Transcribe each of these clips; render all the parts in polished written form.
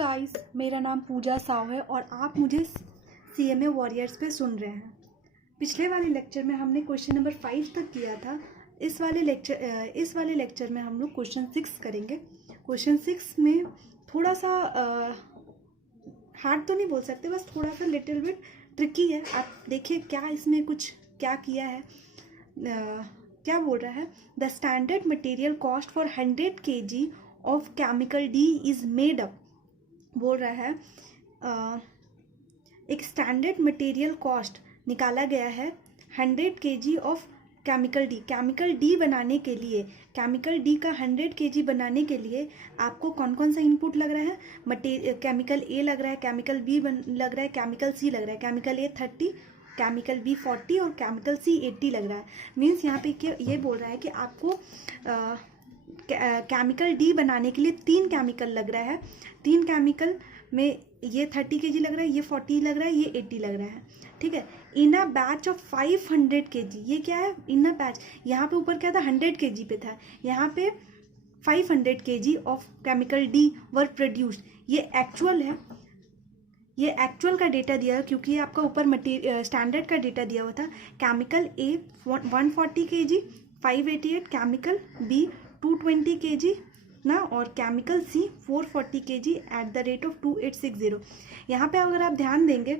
Guys, मेरा नाम पूजा साव है और आप मुझे CMA वॉरियर्स पे सुन रहे हैं। पिछले वाले लेक्चर में हमने क्वेश्चन नंबर 5 तक किया था। इस वाले लेक्चर में हम लोग क्वेश्चन 6 करेंगे। क्वेश्चन 6 में थोड़ा सा हार्ड तो नहीं बोल सकते, बस थोड़ा सा लिटिल बिट ट्रिकी है। आप देखिए क्या इसमें कुछ क्या किया है। क्या बोल रहा है, the standard material cost for 100 kg of chemical D is made up. बोल रहा है एक स्टैंडर्ड मटेरियल कॉस्ट निकाला गया है 100 kg of chemical D. Chemical D बनाने के लिए, केमिकल डी का 100 kg बनाने के लिए आपको कौन कौन सा इनपुट लग रहा है? केमिकल ए लग रहा है, केमिकल बी लग रहा है, केमिकल सी लग रहा है। केमिकल ए 30, केमिकल बी 40 और केमिकल सी 80 लग रहा है। मीन्स यहाँ पे ये बोल रहा है कि आपको केमिकल डी बनाने के लिए 3 केमिकल लग रहा है। 3 केमिकल में ये 30 kg लग रहा है, ये 40 लग रहा है, ये 80 लग रहा है। ठीक है, इन अ बैच ऑफ 500 kg। ये क्या है? इन अ बैच। यहाँ पे ऊपर क्या था? 100 kg पे था, यहाँ पे 500 kg of chemical D were produced. ये एक्चुअल है, ये एक्चुअल का डेटा दिया है क्योंकि आपका ऊपर स्टैंडर्ड का डेटा दिया हुआ था। Chemical A 140 kg 588, chemical B 220 kg ना, और chemical C 440 kg at the rate of 2860। यहाँ पे अगर आप ध्यान देंगे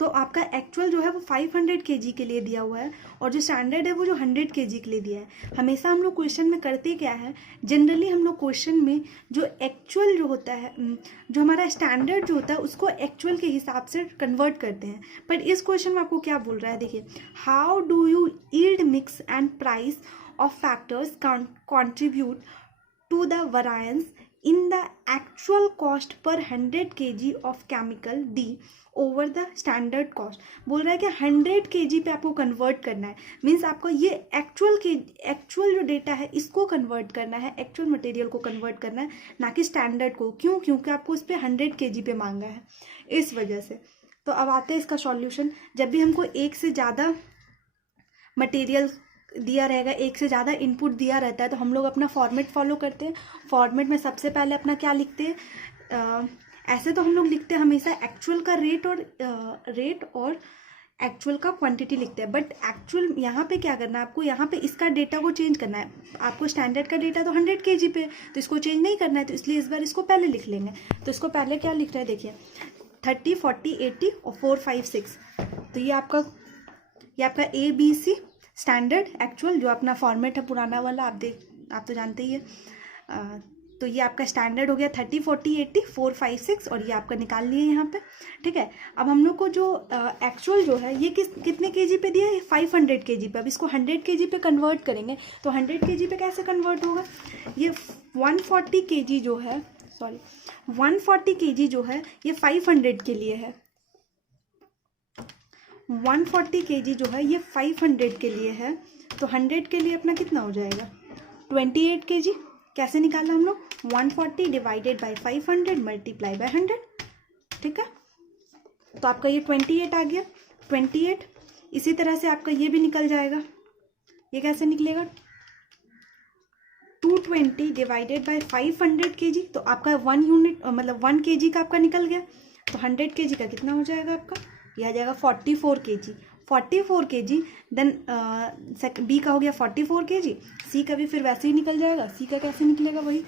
तो आपका एक्चुअल जो है वो 500 kg के लिए दिया हुआ है और जो स्टैंडर्ड है वो जो 100 kg के लिए दिया है। हमेशा हम लोग क्वेश्चन में करते क्या है, जनरली हम लोग क्वेश्चन में जो एक्चुअल जो होता है, जो हमारा स्टैंडर्ड जो होता है उसको एक्चुअल के हिसाब से कन्वर्ट करते हैं। पर इस क्वेश्चन में आपको क्या बोल रहा है, देखिए, how do you yield mix and price of factors contribute to the variance in the actual cost per 100 kg of chemical D over the standard cost। बोल रहा है कि 100 kg पे आपको कन्वर्ट करना है। मीन्स आपको ये एक्चुअल जो डेटा है इसको कन्वर्ट करना है, एक्चुअल मटेरियल को कन्वर्ट करना है, ना कि स्टैंडर्ड को। क्यों? क्योंकि आपको इस पर 100 kg पे मांगा है, इस वजह से। तो अब आते हैं इसका सॉल्यूशन। जब भी हमको एक से ज़्यादा मटेरियल दिया रहेगा, एक से ज़्यादा इनपुट दिया रहता है, तो हम लोग अपना फॉर्मेट फॉलो करते हैं। फॉर्मेट में सबसे पहले अपना क्या लिखते हैं? ऐसे तो हम लोग लिखते हैं हमेशा एक्चुअल का रेट और एक्चुअल का क्वांटिटी लिखते हैं। बट एक्चुअल यहाँ पे क्या करना है आपको? यहाँ पे इसका डेटा को चेंज करना है। आपको स्टैंडर्ड का डेटा तो 100 kg पे, तो इसको चेंज नहीं करना है, तो इसलिए इस बार इसको पहले लिख लेंगे। तो इसको पहले क्या लिख रहे हैं, देखिए, 30, 40, 80 और 4, 5, 6। तो ये आपका ABC स्टैंडर्ड, एक्चुअल जो अपना फॉर्मेट है पुराना वाला, आप तो जानते ही है। तो ये आपका स्टैंडर्ड हो गया 30, 40, 80, 4, 5, 6 और ये आपका निकाल लिए यहाँ पे। ठीक है, अब हम लोग को जो एक्चुअल जो है ये कितने kg पे दिया है? 500 kg पे। अब इसको 100 kg पे कन्वर्ट करेंगे तो 100 kg पे कैसे कन्वर्ट होगा? ये 140 kg जो है, 140 kg जो है ये 500 के लिए है। 140 kg जो है ये 500 के लिए है, तो 100 के लिए अपना कितना हो जाएगा? 28 kg। कैसे निकालना हम लोग? 140 डिवाइडेड बाई 500 मल्टीप्लाई बाय 100। ठीक है, तो आपका ये 28 आ गया। 28 इसी तरह से आपका ये भी निकल जाएगा। ये कैसे निकलेगा? 220 डिवाइडेड बाई 500 kg, तो आपका 1 यूनिट मतलब 1 kg का आपका निकल गया। तो 100 kg का कितना हो जाएगा आपका? यह आ जाएगा 44 kg। 44 kg। देन बी का हो गया 44 kg। सी का भी फिर वैसे ही निकल जाएगा। सी का कैसे निकलेगा? वही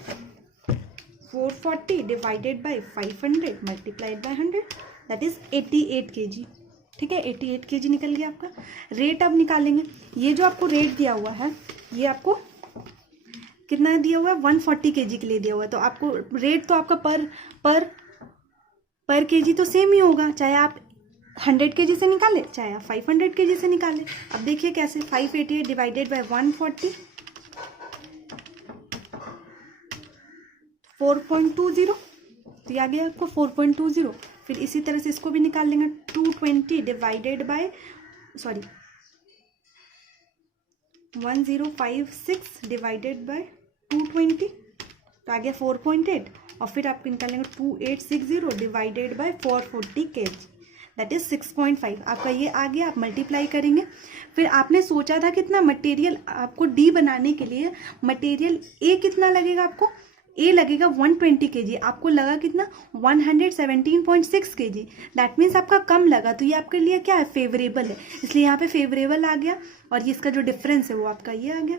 440 divided by 500 multiplied by 100, that is 88 kg। ठीक है, 88 kg निकल गया आपका। रेट अब निकालेंगे। ये जो आपको रेट दिया हुआ है ये आपको कितना दिया हुआ है? 140 kg के लिए दिया हुआ है। तो आपको रेट तो आपका पर kg तो सेम ही होगा, चाहे आप 100 kg से निकाले चाहे आप 500 kg से निकाले। अब देखिए कैसे, 588 डिवाइडेड बाय 140 4.20, तो ये आ गया आपको 4.20। फिर इसी तरह से इसको भी निकाल लेंगे। 220 डिवाइडेड बाय 1056 डिवाइडेड बाय 220, तो आ गया 4.8। और फिर आप निकालेंगे 2860 divided by 440 kg, that is 6.5। आपका ये आ गया। आप मल्टीप्लाई करेंगे। फिर आपने सोचा था कितना मटेरियल आपको डी बनाने के लिए, मटेरियल ए कितना लगेगा आपको? ए लगेगा 120 kg, आपको लगा कितना 117.6 kg, दैट मीन्स आपका कम लगा, तो ये आपके लिए क्या है, फेवरेबल है, इसलिए यहाँ पे फेवरेबल आ गया। और ये इसका जो डिफरेंस है वो आपका ये आ गया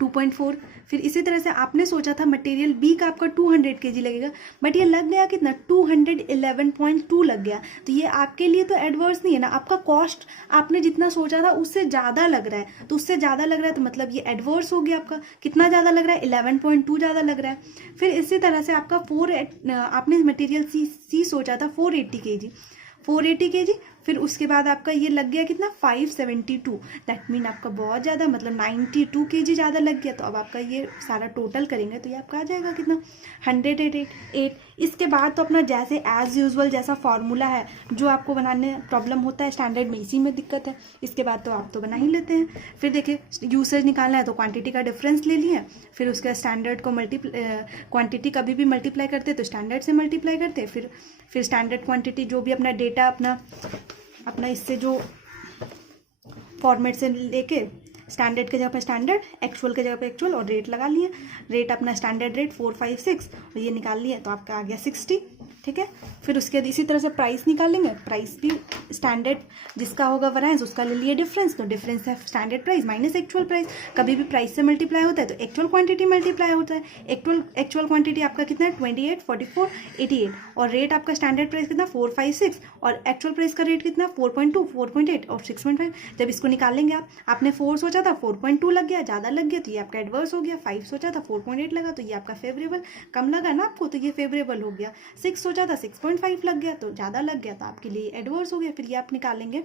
2.4। फिर इसी तरह से आपने सोचा था मटेरियल बी का आपका 200 kg लगेगा, बट ये लग गया कितना 211.2 लग गया, तो ये आपके लिए तो एडवर्स नहीं है ना, आपका कॉस्ट आपने जितना सोचा था उससे ज़्यादा लग रहा है, तो उससे ज़्यादा लग रहा है तो मतलब ये एडवर्स हो गया। आपका कितना ज़्यादा लग रहा है, 11.2 ज़्यादा लग रहा है। फिर इसी तरह से आपका आपने मटेरियल सी सोचा था 480 kg, फिर उसके बाद आपका ये लग गया कितना 572, दैट मीन आपका बहुत ज़्यादा मतलब 92 kg ज़्यादा लग गया। तो अब आपका ये सारा टोटल करेंगे तो ये आपका आ जाएगा कितना 108। इसके बाद तो अपना जैसे एज यूजुअल जैसा फॉर्मूला है जो आपको बनाने प्रॉब्लम होता है स्टैंडर्ड में, इसी में दिक्कत है, इसके बाद तो आप तो बना ही लेते हैं। फिर देखिए यूसेज निकालना है तो क्वांटिटी का डिफरेंस ले लिए, फिर उसके स्टैंडर्ड को क्वांटिटी कभी भी मल्टीप्लाई करते तो स्टैंडर्ड से मल्टीप्लाई करते, फिर स्टैंडर्ड क्वांटिटी जो भी अपना डेटा अपना इससे जो फॉर्मेट से लेके स्टैंडर्ड के जगह पे स्टैंडर्ड, एक्चुअल के जगह पे एक्चुअल, और रेट लगा लिए, रेट अपना स्टैंडर्ड रेट 456 और ये निकाल लिए तो आपका आ गया 60। ठीक है, फिर उसके बाद इसी तरह से प्राइस निकालेंगे, प्राइस भी स्टैंडर्ड जिसका होगा वैरिएंस उसका ले लिए डिफरेंस, तो डिफरेंस है standard price minus actual price, कभी भी प्राइस से मल्टीप्लाई होता है तो एक्चुअल क्वांटिटी मल्टीप्लाई होता है, एक्चुअल क्वांटिटी आपका कितना है 28, 44, 88, और रेट आपका स्टैंडर्ड प्राइस कितना 456 और एक्चुअल प्राइस का रेट कितना 4.2, 4.8 और 6.5। जब इसको निकालेंगे आपने 4 सोचा था 4.2 लग गया, ज़्यादा लग गया तो ये आपका एडवर्स हो गया, 5 सोचा था 4.8 लगा तो ये आपका फेवरेबल, कम लगा ना आपको तो ये फेवरेबल हो गया, 6 सोचा था 6.5 लग गया तो ज़्यादा लग गया तो आपके लिए एडवर्स हो गया। फिर ये आप निकालेंगे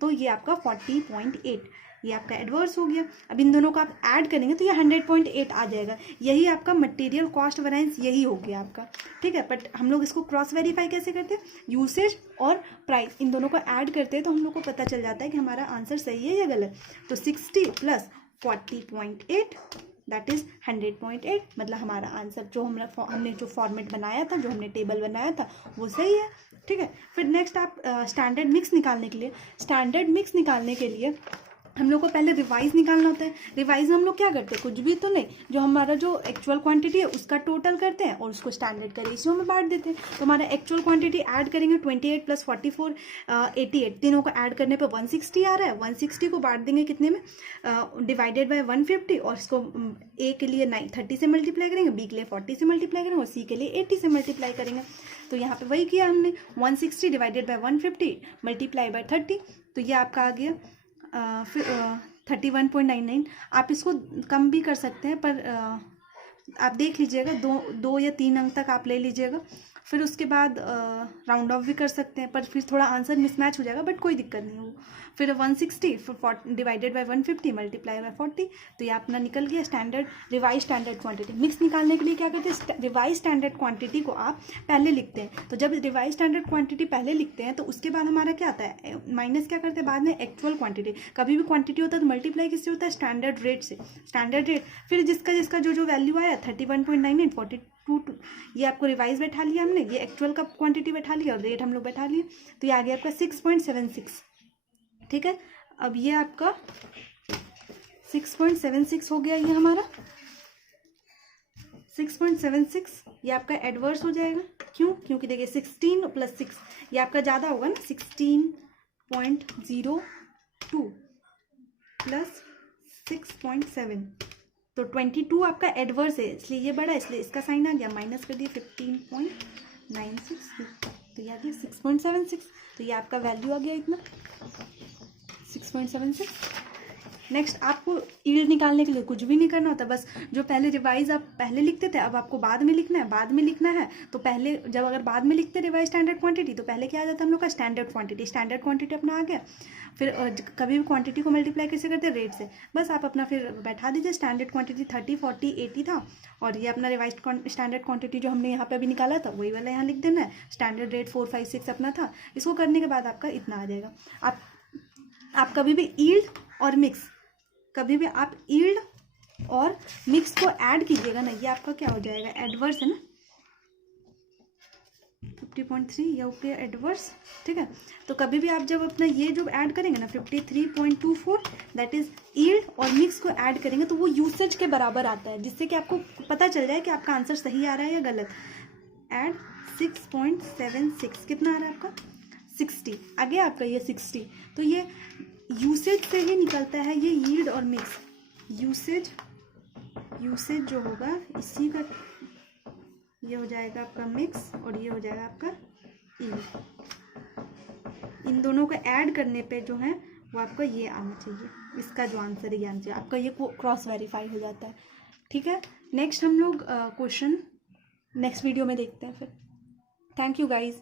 तो ये आपका 40.8 ये आपका एडवर्स हो गया। अब इन दोनों को आप ऐड करेंगे तो ये 100.8 आ जाएगा, यही आपका मटेरियल कॉस्ट वेरिएंस यही हो गया आपका। ठीक है, बट हम लोग इसको क्रॉस वेरीफाई कैसे करते हैं, यूसेज और प्राइस इन दोनों को ऐड करते हैं तो हम लोग को पता चल जाता है कि हमारा आंसर सही है या गलत। तो 60 + 40.8 दैट इज 100.8, मतलब हमारा आंसर जो हमने जो फॉर्मेट बनाया था, जो हमने टेबल बनाया था वो सही है। ठीक है, फिर नेक्स्ट आप स्टैंडर्ड मिक्स निकालने के लिए हम लोग को पहले रिवाइज निकालना होता है। रिवाइज में हम लोग क्या करते हैं, कुछ भी तो नहीं, जो हमारा जो एक्चुअल क्वांटिटी है उसका टोटल करते हैं और उसको स्टैंडर्ड का रेशियो में बांट देते हैं। तो हमारा एक्चुअल क्वांटिटी ऐड करेंगे 28 + 44 88, तीनों को ऐड करने पे 160 आ रहा है, 160 को बांट देंगे कितने में, डिवाइडेड बाय 150, और इसको ए के लिए 30 से मल्टीप्लाई करेंगे, बी के लिए 40 से मल्टीप्लाई करेंगे और सी के लिए 80 से मल्टीप्लाई करेंगे। तो यहाँ पे वही किया हमने, 160 डिवाइडेड बाय 150 मल्टीप्लाई बाय 30, तो ये आपका आ गया फिर 31.99। आप इसको कम भी कर सकते हैं पर आप देख लीजिएगा, दो या 3 अंक तक आप ले लीजिएगा, फिर उसके बाद राउंड ऑफ भी कर सकते हैं, पर फिर थोड़ा आंसर मिसमैच हो जाएगा, बट कोई दिक्कत नहीं हो। फिर 160 फिर डिवाइडेड बाय 150 मल्टीप्लाई बाय 40, तो ये अपना निकल गया standard revise standard quantity. Mix निकालने के लिए क्या करते हैं, रिवाइज स्टैंडर्ड क्वांटिटी को आप पहले लिखते हैं, तो जब रिवाइज स्टैंडर्ड क्वांटिटी पहले लिखते हैं तो उसके बाद हमारा क्या आता है, माइनस क्या करते हैं बाद में एक्चुअल क्वांटिटी। कभी भी क्वांटिटी होता है तो मल्टीप्लाई किससे होता है, स्टैंडर्ड रेट से, स्टैंडर्ड रेट, फिर जिसका जो वैल्यू आया 31.99 42, ये आपको रिवाइज बैठा लिया हमने, ये एक्चुअल का क्वांटिटी बैठा लिया और रेट हम लोग बैठा लिए, तो ये आ गया आपका 6.76। ठीक है, अब ये आपका 6.76 हो गया, ये हमारा 6.76 ये आपका एडवर्स हो जाएगा। क्यों, क्योंकि देखिए 16 + 6 ये आपका ज़्यादा होगा ना, 16.02 + 6.7, तो 22 आपका एडवर्स है, इसलिए ये बड़ा है, इसलिए इसका साइन आ गया, माइनस कर दिया 15.96, तो ये आ गया 6.76, तो ये आपका वैल्यू आ गया इतना 6.76। नेक्स्ट आपको यील्ड निकालने के लिए कुछ भी नहीं करना होता, बस जो पहले रिवाइज आप पहले लिखते थे अब आपको बाद में लिखना है, तो पहले जब अगर बाद में लिखते रिवाइज स्टैंडर्ड क्वांटिटी तो पहले क्या आ जाता है हम लोग का स्टैंडर्ड क्वांटिटी अपना आ गया। फिर कभी भी क्वांटिटी को मल्टीप्लाई कैसे करते हैं, रेट से, बस आप अपना फिर बैठा दीजिए, स्टैंडर्ड क्वांटिटी 30, 40, 80 था, और ये अपना रिवाइज स्टैंडर्ड क्वांटिटी जो हमने यहाँ पे अभी निकाला था वही वाला यहाँ लिख देना है, स्टैंडर्ड रेट 456 अपना था। इसको करने के बाद आपका इतना आ जाएगा। आप कभी भी यील्ड और मिक्स को ऐड कीजिएगा ना, ये आपका क्या हो जाएगा, एडवर्स है ना, 50.3 ये ओके एडवर्स, ठीक है। तो कभी भी आप जब अपना ये जो ऐड करेंगे ना 53.24 दैट इज यील्ड और मिक्स को ऐड करेंगे तो वो यूसेज के बराबर आता है, जिससे कि आपको पता चल जाए कि आपका आंसर सही आ रहा है या गलत। ऐड 6.76 कितना आ रहा है आपका 60, आगे आपका ये 60। तो ये यूसेज से ही निकलता है ये यील्ड और मिक्स। यूसेज जो होगा इसी का, ये हो जाएगा आपका मिक्स और ये हो जाएगा आपका यील्ड। इन दोनों को ऐड करने पे जो है वो आपका ये आना चाहिए, इसका जो आंसर है ये आना चाहिए आपका, ये क्रॉस वेरीफाई हो जाता है, ठीक है। नेक्स्ट हम लोग क्वेश्चन नेक्स्ट वीडियो में देखते हैं फिर। Thank you guys.